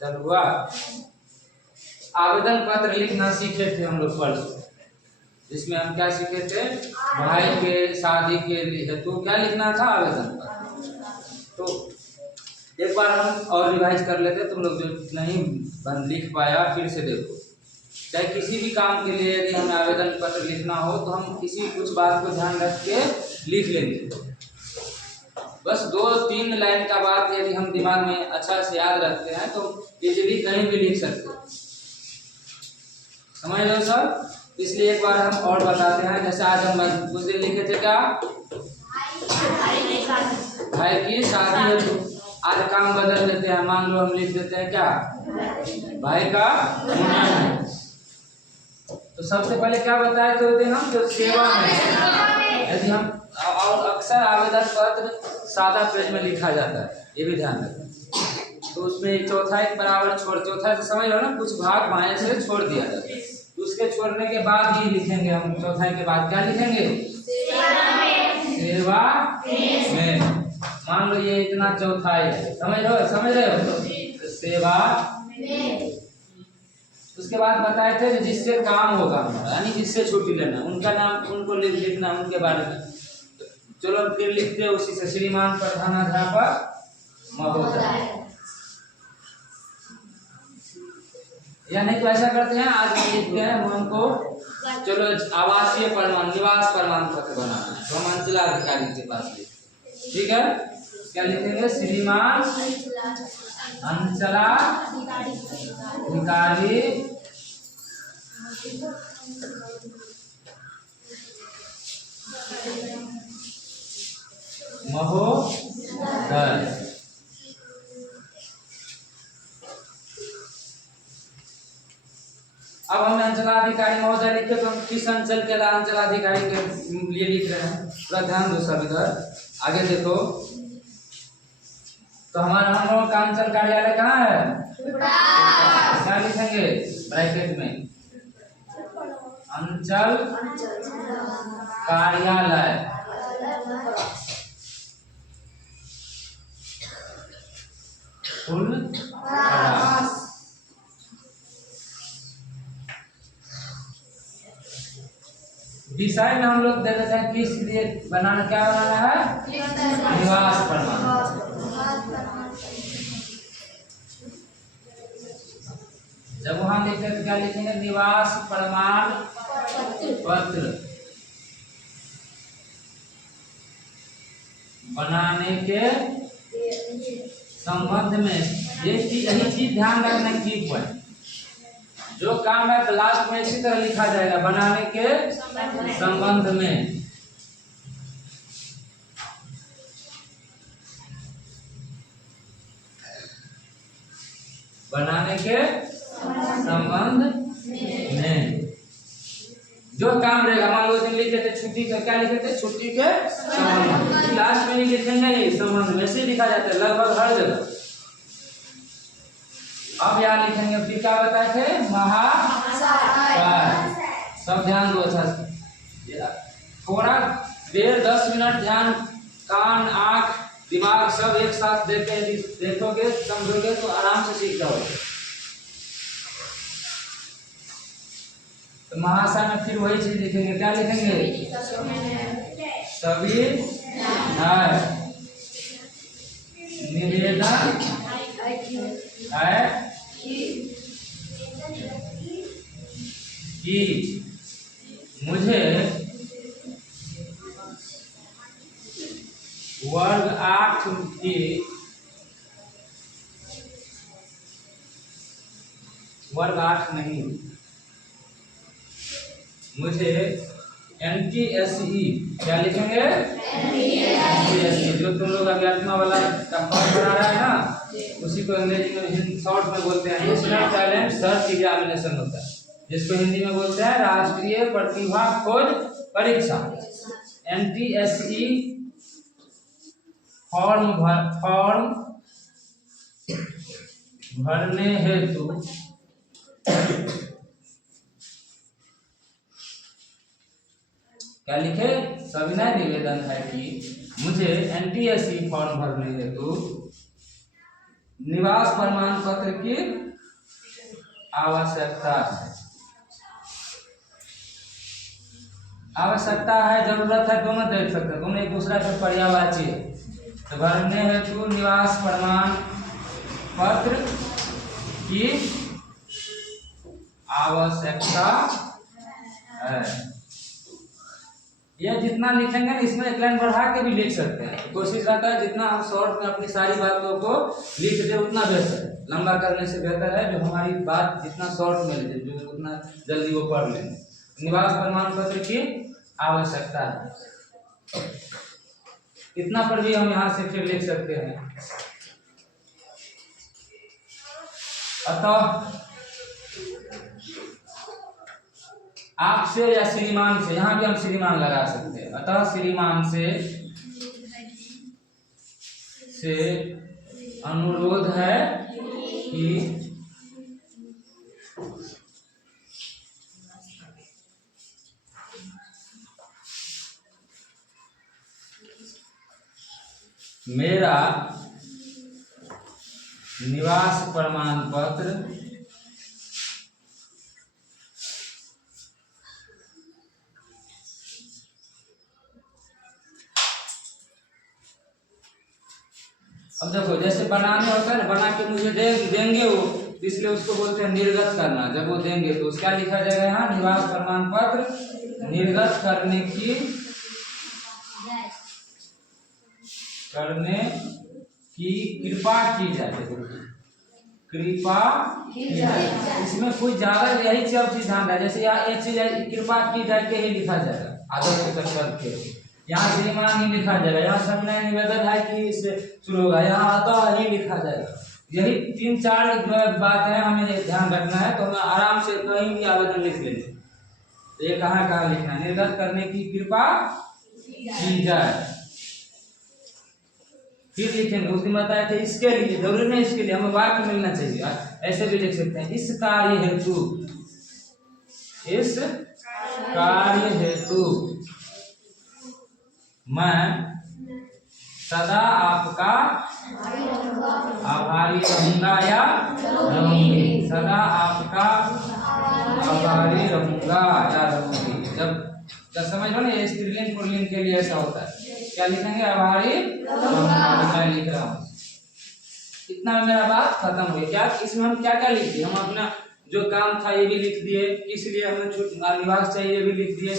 चल हुआ। आवेदन पत्र लिखना सीखे थे हम लोग परसों, जिसमें हम क्या सीखे थे, भाई के शादी के लिए तो क्या लिखना था, आवेदन पत्र। तो एक बार हम और रिवाइज कर लेते, तुम लोग जो नहीं लिख पाया फिर से देखो। चाहे किसी भी काम के लिए यदि हमें आवेदन पत्र लिखना हो तो हम किसी कुछ बात को ध्यान रख के लिख लेंगे। बस 2-3 लाइन का बात यदि हम दिमाग में अच्छा से याद रखते हैं तो इजीली कहीं भी लिख सकते हैं। समझ लो सर। इसलिए एक बार हम और बताते हैं। जैसे आज हम कुछ दिन लिखे थे क्या, भाई की शादी है। तो आज काम बदल देते हैं, मान लो हम लिख देते हैं क्या, भाई का मुंडन है। तो सबसे पहले क्या बताया तो दिन हम जो सेवा में, यदि हम और अक्सर आवेदन पत्र सादा पेज में लिखा जाता है, ये भी ध्यान रखें। तो उसमें चौथा एक बराबर छोड़, चौथा से समझ लो ना, कुछ भाग बाएं से छोड़ दिया जाता है। उसके छोड़ने के बाद ही लिखेंगे हम, चौथाई के बाद क्या लिखेंगे, सेवा में। मान लो ये इतना चौथाई है, समझ रहे हो, सेवा में। उसके बाद बताए थे जिससे काम होगा हमारा, यानी जिससे छुट्टी लेना, उनका नाम उनको लिखना, उनके बारे में। चलो फिर लिखते हैं उसी से, श्रीमान प्रधानाध्यापक महोदय। या नहीं तो ऐसा करते हैं, आज हम लिखते हैं हमको, चलो आवासीय प्रमाण, निवास प्रमाण पत्र बनाना है, तो हम अंचलाधिकारी के पास लिखते, ठीक है। क्या लिखेंगे, श्रीमान अंचलाधिकारी महोदय। अब हम अंचलाधिकारी महोदय लिखे तो हम किस अंचल के अंचलाधिकारी के लिए लिख रहे हैं, थोड़ा ध्यान दो सब। इधर आगे देखो, तो हमारा हम लोगों का अंचल कार्यालय कहाँ है, क्या लिखेंगे ब्रैकेट में, अंचल कार्यालय। फुल विषय में हम लोग दे देते हैं किस लिए बनाना, क्या बनाना है, निवास प्रमाण। जब वहां लिखते तो क्या लिखेंगे, निवास प्रमाण पत्र बनाने के संबंध में। यही चीज ध्यान रखना की पॉइंट, जो काम है लास्ट में इसी तरह लिखा जाएगा, बनाने के संबंध में। बनाने के संबंध में जो काम रहेगा, मान लो लिखे थे छुट्टी का, क्या लिखे थे, छुट्टी के संबंध। लास्ट में नहीं लिखेंगे, नहीं संबंध में से लिखा जाता है लगभग हर जगह। अब यहाँ लिखेंगे, फिर क्या बताए थे, महाशय। सब ध्यान दो अच्छा से, थोड़ा देर 10 मिनट ध्यान, कान आंख दिमाग सब एक साथ देखे देखोगे समझोगे तो आराम से सीख जाओगे। तो महाशय में फिर वही चीज लिखेंगे, क्या लिखेंगे, सभी है निवेदन है कि मुझे वर्ग 8 की वर्ग 8 नहीं, मुझे NTSE, क्या लिखेंगे, NTSE, जो तुम लोग अभ्यर्थना वाला का फॉर्म भरा रहा है ना, उसी को अंग्रेजी में शॉर्ट में बोलते हैं नेशनल टैलेंट सर्च एग्जामिनेशन होता है, जिसको हिंदी में बोलते हैं राष्ट्रीय प्रतिभा खोज परीक्षा। NTSE फॉर्म भरने हेतु क्या लिखे, सविनय निवेदन है कि मुझे NTSE फॉर्म भरने हेतु निवास प्रमाण पत्र की आवश्यकता है। आवश्यकता है, जरूरत है, दोनों देख सकते हैं, दोनों एक दूसरा से पर्यायवाची है। तो भरने हेतु निवास प्रमाण पत्र की आवश्यकता है। यह जितना लिखेंगे ना इसमें एक लाइन बढ़ा के भी लिख सकते हैं। कोशिश रहता है जितना हम शॉर्ट में अपनी सारी बातों को लिख दे उतना बेहतर है। लंबा करने से बेहतर है जो हमारी बात जितना शॉर्ट में लिखे, जो उतना जल्दी वो पढ़ लेंगे। निवास प्रमाण पत्र की आवश्यकता है, इतना पर भी हम यहाँ से फिर लिख सकते हैं। अतः आपसे या श्रीमान से, यहाँ भी हम श्रीमान लगा सकते हैं। अतः श्रीमान से अनुरोध है कि मेरा निवास प्रमाण पत्र अब देखो जैसे बनाने होता है ना, बना के मुझे देंगे वो, इसलिए उसको बोलते हैं निर्गत करना। जब वो देंगे तो क्या लिखा जाएगा यहाँ, निवास प्रमाण पत्र निर्गत करने की कृपा की जाए। कृपा की जाए, इसमें कोई ज्यादा यही सब चीज ध्यान है। जैसे यहाँ एक चीज कृपा की जाए के ही लिखा जाएगा, आदर्श के यहाँ श्रीमान ही लिखा जाएगा। यहाँ सविनय निवेदन है कि इससे शुरू होगा, यहाँ अतः ही लिखा जाएगा। यही 3-4 बात है हमें ध्यान रखना है, तो हमें आराम से कहीं भी आवेदन लिख लेंगे। तो ये कहाँ लिखना है, निर्गत करने की कृपा की जाए। फिर लिखेंगे उस दिन बताया था इसके लिए, जरूरी नहीं इसके लिए, हमें वाक्य मिलना चाहिए। ऐसे भी लिख सकते हैं, इस कार्य हेतु मैं सदा आपका आभारी रहूंगा या रहूंगी। सदा आपका आभारी रहूंगा या रहूंगी। जब समझ लो ना, ये स्त्रीलिंग पुल्लिंग के लिए ऐसा होता है। क्या लिखेंगे, आभारी रहूंगा। मैं लिख रहा हूँ, इतना में मेरा बात खत्म हो गया। क्या इसमें हम क्या क्या लिख दिए, हम अपना जो काम था ये भी लिख दिए, इसलिए हमें निवास चाहिए ये भी लिख दिए।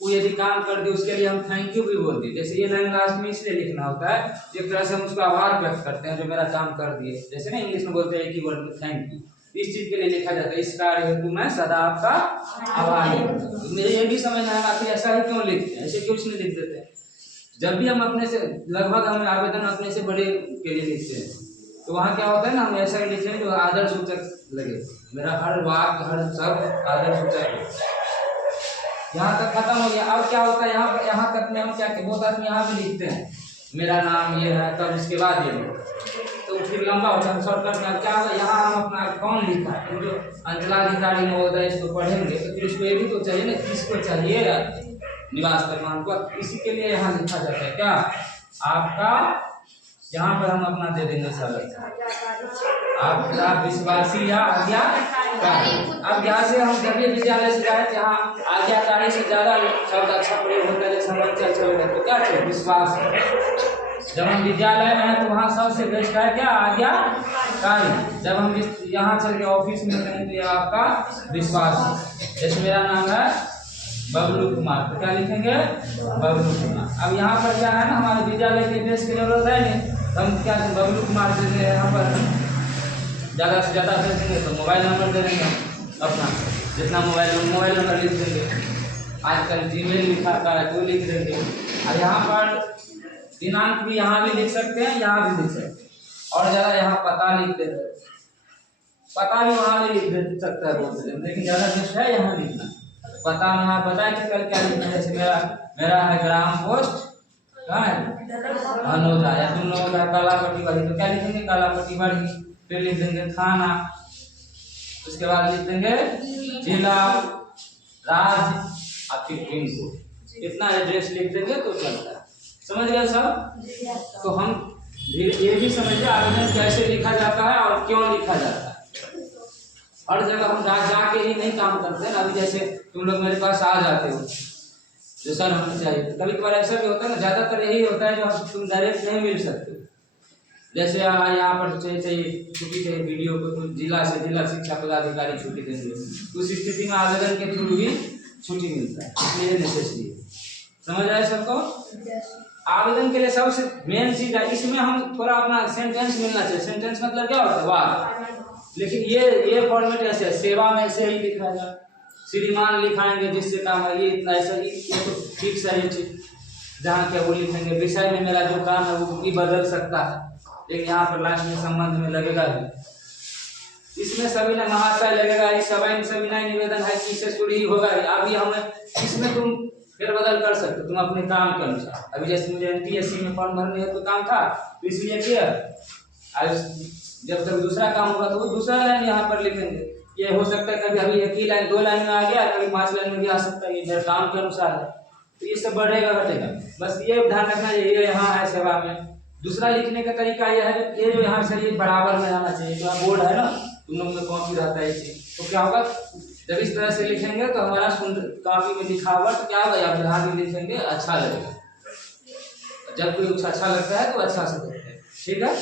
वो यदि काम कर दे उसके लिए हम थैंक यू भी बोल दिए। जैसे ये लाइन लास्ट में इसलिए लिखना होता है, एक तरह से हम उसका आभार व्यक्त करते हैं जो मेरा काम कर दिए। जैसे ना इंग्लिश में बोलते हैं एक ही वर्ड में थैंक यू, इस चीज के लिए लिखा जाता है। इस कार्य हेतु मैं सदा आपका आभारी हूँ। मुझे ये भी समझना है आखिर ऐसा ही क्यों लिखते हैं, ऐसे क्यों नहीं लिख देते हैं। जब भी हम अपने से लगभग हमें आवेदन अपने से बड़े के लिए लिखते हैं तो वहाँ क्या होता है ना, हम ऐसा ही लिखते हैं जो आदर सूचक लगे। मेरा हर वाक्य हर शब्द आदर सूचक है। यहाँ तक खत्म हो गया। अब क्या होता है, यहाँ तक में हम क्या बहुत आदमी यहाँ भी लिखते हैं मेरा नाम ये है, तब इसके बाद ये तो फिर लंबा होता है। शॉर्टकट में क्या होगा, यहाँ हम अपना कौन लिखा है, जो अंचलाधिकारी महोदय इसको पढ़ेंगे तो फिर इसको ये भी तो चाहिए ना, किसको चाहिए निवास प्रमाण पत्र, इसी के लिए यहाँ लिखा जाता है क्या आपका। यहाँ पर हम अपना दे देंगे सरल, आपका विश्वासी या आज्ञाकारी। अब यहाँ से हम जब भी विद्यालय से जाए यहाँ आज्ञाकारी से ज्यादा शब्द अच्छा प्रयोग होता है। जैसे हम चल रहे तो क्या चाहिए, विश्वास। जब हम विद्यालय में हैं तो वहाँ सबसे बेस्ट है क्या, आज्ञाकारी। जब हम यहाँ चल के ऑफिस में हैं तो ये आपका विश्वास। जैसे मेरा नाम है बबलू कुमार, तो क्या लिखेंगे, बबलू कुमार। अब यहाँ पर क्या है ना, हमारे विद्यालय के ड्रेस की जरूरत है नहीं, हम क्या बबलू कुमार दे देंगे। यहाँ पर ज़्यादा से ज़्यादा दे देंगे तो मोबाइल नंबर दे देंगे अपना, जितना मोबाइल नंबर लिख देंगे। आजकल जीमेल लिखा आता है तो लिख देंगे। अब यहाँ पर दिनांक भी यहाँ भी लिख सकते हैं, यहाँ भी लिख सकते हैं, और ज़्यादा यहाँ पता लिख देते हैं। पता भी वहाँ भी लिख दे सकता है बहुत से, लेकिन ज़्यादा बेस्ट है यहाँ लिखना। पता में यहाँ बताए कि कल क्या लिखना है। जैसे मेरा है ग्राम पोस्ट कहाँ है अनोजा, या तुम लोगों का कालापट्टी बाड़ी, तो क्या लिखेंगे कालापट्टी बाड़ी। फिर लिख देंगे थाना, उसके बाद लिख देंगे जिला, राज्य, और फिर पिन कोड। इतना एड्रेस लिख देंगे तो चलता है। समझ गए सब। तो हम ये भी समझिए आवेदन कैसे लिखा जाता है। हर जगह हम जाके ही नहीं काम करते हैं। अभी जैसे तुम लोग मेरे पास आ जाते हो जो सर हमें चाहिए, तो कभी कभार ऐसा भी होता है ना, ज़्यादातर यही होता है जो तुम डायरेक्ट नहीं मिल सकते। जैसे यहाँ पर चाहिए छुट्टी चाहिए वीडियो को, तो जिला से जिला शिक्षा पदाधिकारी छुट्टी देंगे, उस स्थिति में आवेदन के थ्रू भी छुट्टी मिलता है, इसलिए नेसेसरी है। समझ आए सबको? आवेदन के लिए सबसे मेन चीज है, इसमें हम थोड़ा अपना सेंटेंस मिलना चाहिए। सेंटेंस मतलब क्या होता है? वाह। लेकिन ये फॉर्मेट ऐसे है, सेवा में ऐसे ही लिखा जाए, श्रीमान लिखाएंगे जिससे काम है, ये इतना ऐसा ही, ये तो फिक्स है ये चीज। जहाँ क्या वो लिखेंगे, विषय में मेरा जो काम है वो भी बदल सकता है, लेकिन यहाँ पर लास्ट में संबंध में लगेगा भी। इसमें सभी ने महाशय लगेगा, इस सभी सविनय निवेदन है कि इससे शुरू ही होगा। अभी हमें इसमें तुम फेरबदल कर सकते हो तुम अपने काम के अनुसार। अभी जैसे मुझे NTSC में फॉर्म भरने है तो काम था, तो इसलिए किया। आज जब तक दूसरा काम होगा तो वो दूसरा लाइन यहाँ पर लिखेंगे। ये हो सकता है कभी अभी एक ही लाइन 2 लाइन में आ गया, कभी 5 लाइन में भी आ सकता है, ये मेरे काम के अनुसार है। तो ये सब बढ़ेगा घटेगा, बस ये ध्यान रखना चाहिए। ये यहाँ है सेवा में। दूसरा लिखने का तरीका यह है, ये जो यहाँ से ये बराबर में आना चाहिए। जो बोर्ड है ना, तुम लोग में कॉपी रहता है इसी, तो क्या होगा जब इस तरह से लिखेंगे तो हमारा कॉपी में लिखावट क्या होगा, या यहाँ भी लिखेंगे अच्छा लगेगा। जब कोई कुछ अच्छा लगता है तो अच्छा से करते हैं। ठीक है।